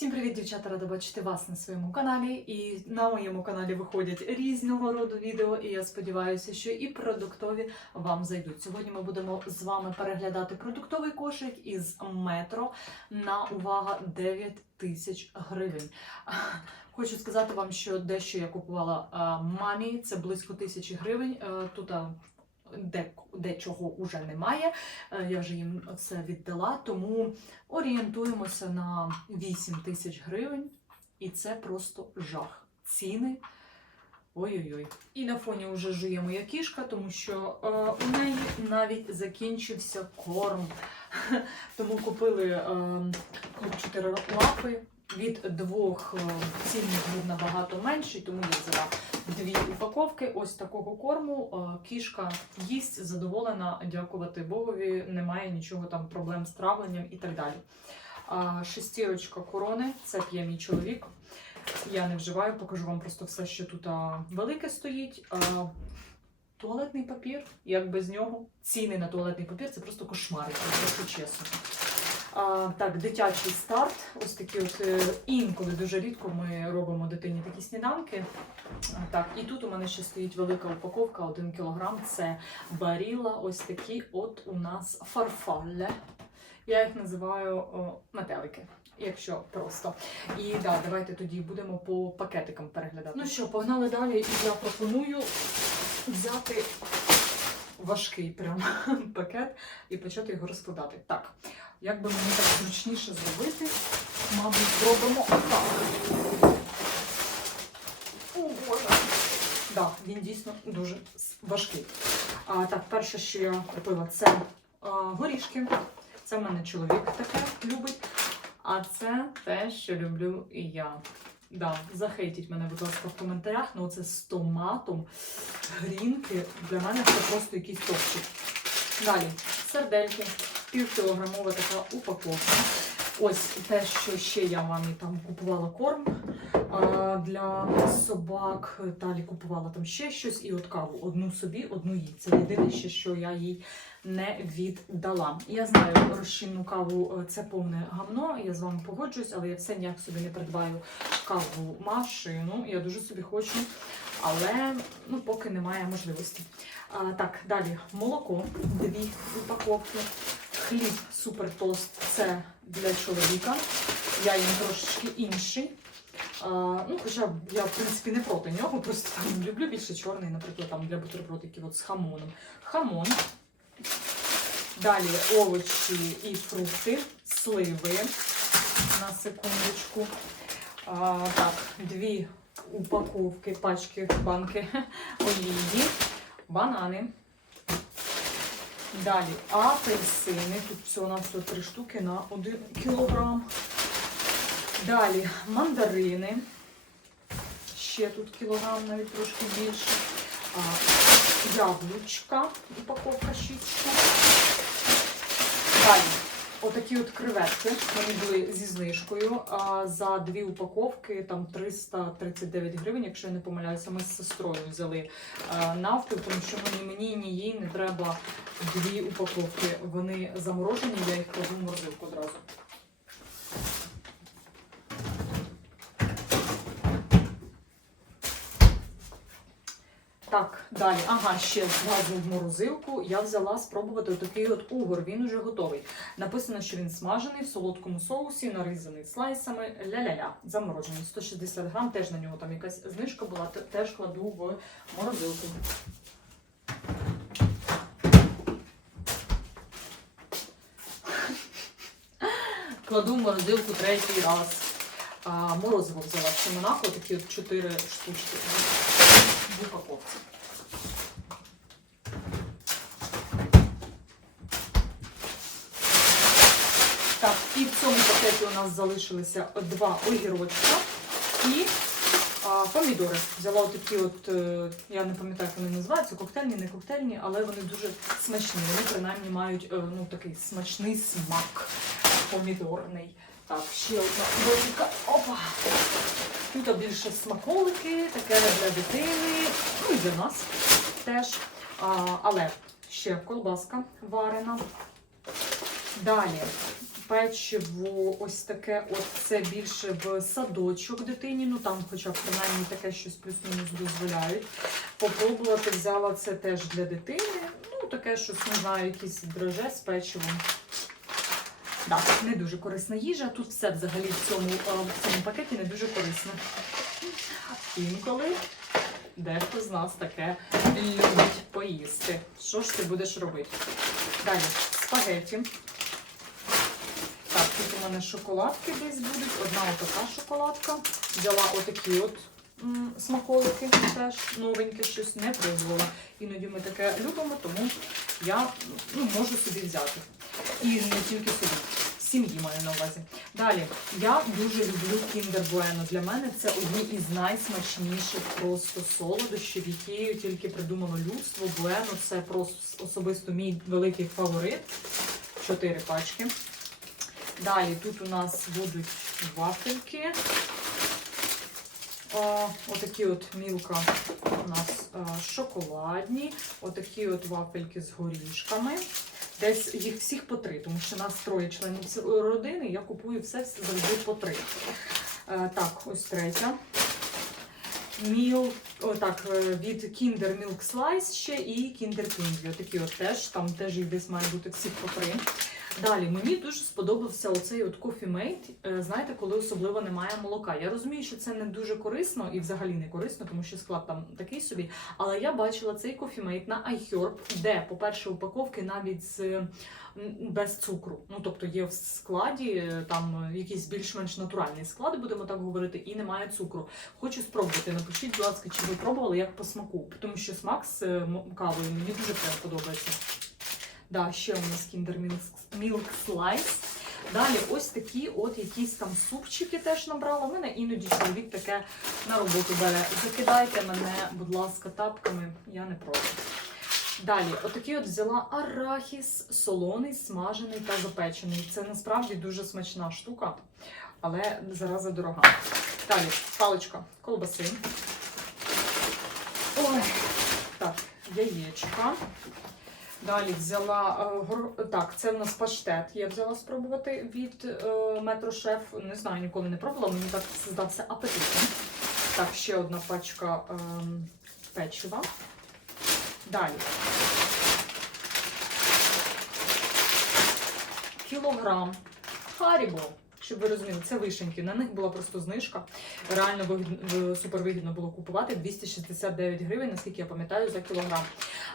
Всім привіт, дівчата! Рада бачити вас на своєму каналі. І на моєму каналі виходять різного роду відео. І я сподіваюся, що і продуктові вам зайдуть. Сьогодні ми будемо з вами переглядати продуктовий кошик із метро на увага 9 тисяч гривень. Хочу сказати вам, що дещо я купувала мамі, це близько тисячі гривень. Е, Тут а, де, дечого вже немає. Е, Я вже їм це віддала, тому орієнтуємося на 8 тисяч гривень, і це просто жах. Ціни. Ой-ой-ой. І на фоні вже жує моя кішка, тому що е, у неї навіть закінчився корм. Тому купили е, 4 лапи. Від двох е, цінник був набагато менший, тому я взяла дві упаковки ось такого корму. Е, Кішка їсть, задоволена, дякувати Богові, немає нічого там проблем з травленням і так далі. Шестірочка корони, це п'є мій чоловік. Я не вживаю, покажу вам просто все, що тут велике стоїть. Туалетний папір, як без нього. Ціни на туалетний папір це просто кошмари, якщо чесно. Так, дитячий старт. Ось такі от е, інколи дуже рідко ми робимо дитині такі сніданки. Так, і тут у мене ще стоїть велика упаковка, 1 кг. Це баріла. Ось такі от у нас фарфалле. Я їх називаю о, метелики. Якщо просто. І да, давайте тоді будемо по пакетикам переглядати. Ну що, погнали далі, і я пропоную взяти важкий прям пакет і почати його розкладати. Так, як би мені так зручніше зробити, мабуть, зробимо так. О, Боже. Да, він дійсно дуже важкий. А, так, перше, що я купила, це а, горішки. Це в мене чоловік таке любить. А це те, що люблю і я. Да, захейтіть мене, будь ласка, в коментарях. Ну, це з томатом, грінки. Для мене це просто якийсь топчик. Далі, сердельки, півкілограмова така упаковка. Ось те, що ще я вам там купувала корм для собак. Далі купувала там ще щось і от каву. Одну собі, одну їй. Це єдине ще, що я їй не віддала. Я знаю, розчинну каву е, це повне гамно. Я з вами погоджуюсь, але я все ніяк собі не придбаю каву машину. Я дуже собі хочу, але ну, поки немає можливості. А, так, далі молоко, дві упаковки. Хліб супертост це для чоловіка. Я їм трошечки інший. Ну, хоча я, в принципі, не проти нього, просто там люблю більше чорний, наприклад, там для бутербродиків от з хамоном. Хамон. Далі овочі і фрукти, сливи на секундочку. А, так, дві упаковки, пачки, банки олії, банани. Далі апельсини. Тут всього на всього три штуки на 1 кілограм. Далі мандарини. Ще тут кілограм, навіть трошки більше. А, яблучка, упаковка 6 штук. Далі, отакі от креветки. Вони були зі знижкою. А за дві упаковки там 339 гривень, якщо я не помиляюся, ми з сестрою взяли навпіл, тому що ні мені, ні їй не треба дві упаковки. Вони заморожені, я їх кладу в морозилку одразу. Так, далі. Ага, ще зразу в морозилку я взяла спробувати такий от угор. Він уже готовий. Написано, що він смажений в солодкому соусі, нарізаний слайсами. Ля-ля-ля, заморожений. 160 грам, теж на нього там якась знижка була, теж кладу в морозилку. Кладу в морозилку третій раз. А, морозиво взяла в Монако, такі от 4 штучки в упаковці. Так, і в цьому пакеті у нас залишилися два огірочка і а, помідори. Взяла отакі от, е, я не пам'ятаю, як вони називаються, коктейльні, не коктейльні, але вони дуже смачні. Вони принаймні мають е, ну, такий смачний смак помідорний. Так, ще одна велика. Опа! Тут більше смаколики, таке для дитини, ну і для нас теж. А, але ще колбаска варена. Далі печиво ось таке, от це більше в садочок дитині. Ну там, хоча б принаймні таке щось плюс-мінус дозволяють. Попробувати взяла це теж для дитини. Ну, таке щось, не знаю, якісь дроже з печивом. Так, не дуже корисна їжа. Тут все взагалі в цьому, е, в цьому пакеті не дуже корисно. Інколи дехто з нас таке любить поїсти. Що ж ти будеш робити? Далі спагеті. Так, тут у мене шоколадки десь будуть. Одна отака шоколадка. Взяла отакі от смаколики теж новеньке, щось не пробувала. Іноді ми таке любимо, тому я ну, можу собі взяти. І не тільки собі. Сім'ї маю на увазі. Далі, я дуже люблю Kinder Bueno. Для мене це одні із найсмачніших просто солодощів, які тільки придумало людство. Bueno – це просто особисто мій великий фаворит. Чотири пачки. Далі тут у нас будуть вафельки. О, отакі от мілка у нас е, шоколадні. Отакі от вафельки з горішками. Десь їх всіх по три, тому що нас троє членів родини. Я купую все завжди по три. Е, так, ось третя. Міл, о, так, е, від Kinder Milk Slice ще і Kinder Pingy. Отакі от теж, там теж їх десь має бути всіх по три. Далі мені дуже сподобався оцей от Coffee е, знаєте, коли особливо немає молока. Я розумію, що це не дуже корисно і взагалі не корисно, тому що склад там такий собі. Але я бачила цей Mate на iHerb, де, по-перше, упаковки навіть з без цукру. Ну тобто є в складі е, там якийсь більш-менш натуральний склад, будемо так говорити, і немає цукру. Хочу спробувати. Напишіть, будь ласка, чи ви пробували як по смаку, тому що смак з е, кавою мені дуже прям подобається. Да, ще у нас Kinder Milk, Slice. Далі ось такі от якісь там супчики теж набрала. У мене іноді чоловік таке на роботу бере. Закидайте мене, будь ласка, тапками, я не проти. Далі, отакий от взяла арахіс, солоний, смажений та запечений. Це насправді дуже смачна штука, але зараза дорога. Далі, паличка колбаси. Ой, так, яєчка. Далі взяла е, так, це в нас паштет. Я взяла спробувати від е, Метро Шеф. Не знаю, ніколи не пробувала, мені так здався апетитним. Так, ще одна пачка ем, печива. Далі. Кілограм Харібо. Щоб ви розуміли, це вишеньки. На них була просто знижка. Реально вигідно, супер вигідно було купувати 269 гривень, наскільки я пам'ятаю, за кілограм.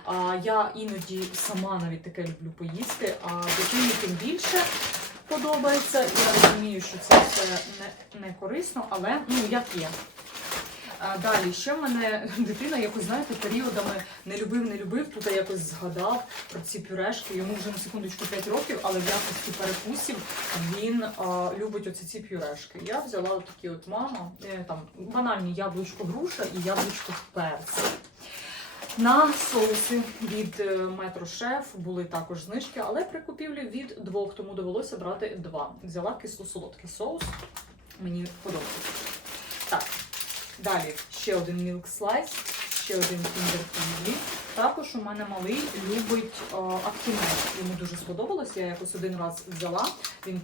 А я іноді сама навіть таке люблю поїсти, а дитині тим більше подобається. Я розумію, що це все не, не корисно, але ну як є. А далі ще в мене дитина якось, знаєте, періодами не любив, не любив. Тут я якось згадав про ці пюрешки. Йому вже на секундочку 5 років, але в якості перекусів він а, любить оці ці пюрешки. Я взяла такі от мама, е, там банальні яблучко груша і яблучко перці. На соуси від е, Метро Шеф були також знижки, але при купівлі від двох, тому довелося брати два. Взяла кисло-солодкий соус. Мені подобається. Так, далі ще один Milk Slice, ще один Kinder Candy. Також у мене малий любить е, Актімет. Йому дуже сподобалось. Я якось один раз взяла, він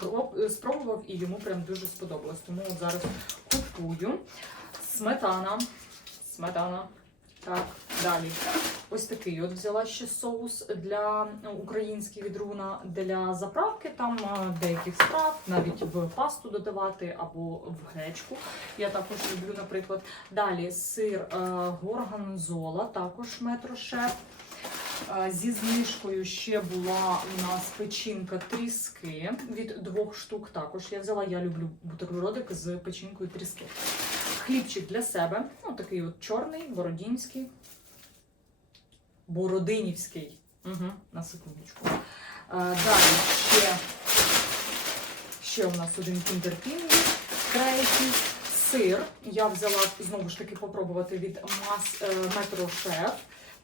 спробував і йому прям дуже сподобалось. Тому от зараз купую. Сметана. Сметана. Так, далі. Ось такий от взяла ще соус для ну, український від руна для заправки. Там е, деяких страв, навіть в пасту додавати або в гречку. Я також люблю, наприклад. Далі сир е, горгонзола, також метрошеф. Е, Зі знижкою ще була у нас печінка тріски від двох штук. Також я взяла, я люблю бутербродик з печінкою тріски. Хлібчик для себе, ну такий от чорний, бородінський, бородинівський. Угу, на секундочку. А, далі ще, ще у нас один Pingy, третій. Сир. Я взяла знову ж таки попробувати від Мас, е, Метро Шеф.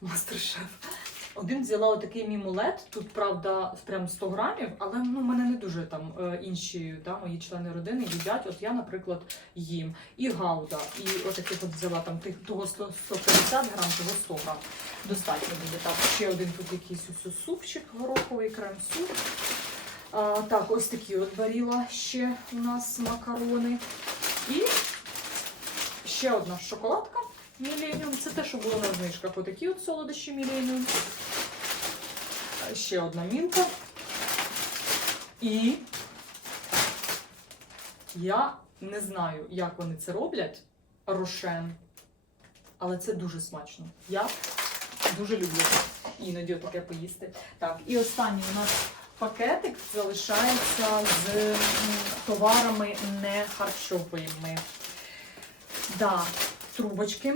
Мастер Шеф. Один взяла отакий мімулет. Тут, правда, прям 100 грамів, але ну, мене не дуже там е, інші да, мої члени родини їдять. От я, наприклад, їм. І гауда. І отаких от взяла там тих, того 150 грам, того 100 грам. Достатньо буде. Так, ще один тут якийсь ось супчик, гороховий крем-суп. А, так, ось такі от баріла ще у нас макарони. І ще одна шоколадка Millennium. Це те, що було на знижках. Отакі от солодощі. А, Ще одна мінка. І я не знаю, як вони це роблять. Рошен. Але це дуже смачно. Я дуже люблю іноді таке поїсти. Так, і останній у нас пакетик залишається з товарами не харчовими. Да, трубочки,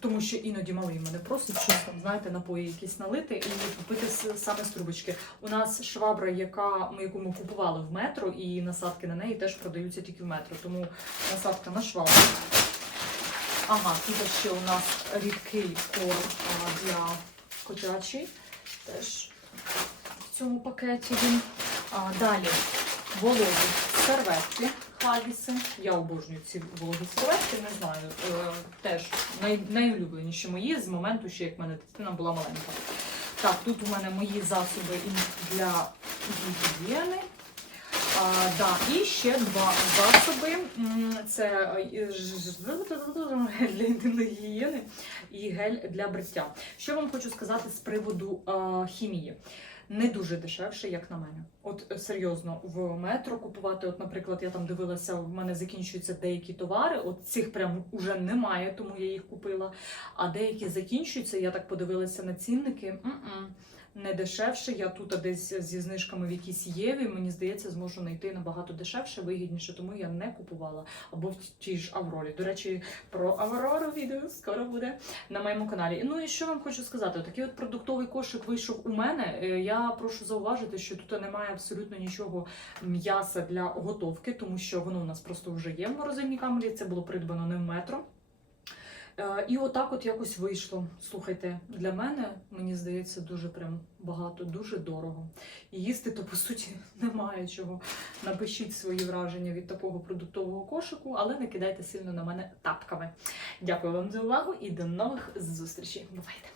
тому що іноді малий мене просить чесно, знаєте, напої якісь налити і купити саме з трубочки. У нас швабра, яка яку ми купували в метро, і насадки на неї теж продаються тільки в метро. Тому насадка на швабру. Ага, тут ще у нас рідкий корм для котячий. Теж в цьому пакеті він. А, далі вологі серветки Хагіси. Я обожнюю ці вологі серветки, не знаю. Е, теж най, найулюбленіші мої з моменту, ще як в мене дитина була маленька. Так, тут у мене мої засоби для гігієни. А, да, і ще два засоби. Це е, гель для інтимної гігієни і гель для бриття. Що вам хочу сказати з приводу е, хімії? Не дуже дешевше, як на мене. От е, серйозно, в метро купувати. От, наприклад, я там дивилася, в мене закінчуються деякі товари. От цих прям уже немає, тому я їх купила. А деякі закінчуються. Я так подивилася на цінники. М-м не дешевше. Я тут десь зі знижками в якійсь Єві. Мені здається, зможу знайти набагато дешевше, вигідніше, тому я не купувала. Або в тій ж Аврорі. До речі, про Аврору відео скоро буде на моєму каналі. Ну і що вам хочу сказати? Такий от продуктовий кошик вийшов у мене. Е, Я прошу зауважити, що тут немає абсолютно нічого м'яса для готовки, тому що воно у нас просто вже є в морозильній камері. Це було придбано не в метро. Е, І отак от якось вийшло. Слухайте, для мене, мені здається, дуже прям багато, дуже дорого. І їсти то по суті немає чого. Напишіть свої враження від такого продуктового кошику, але не кидайте сильно на мене тапками. Дякую вам за увагу і до нових зустрічей. Бувайте!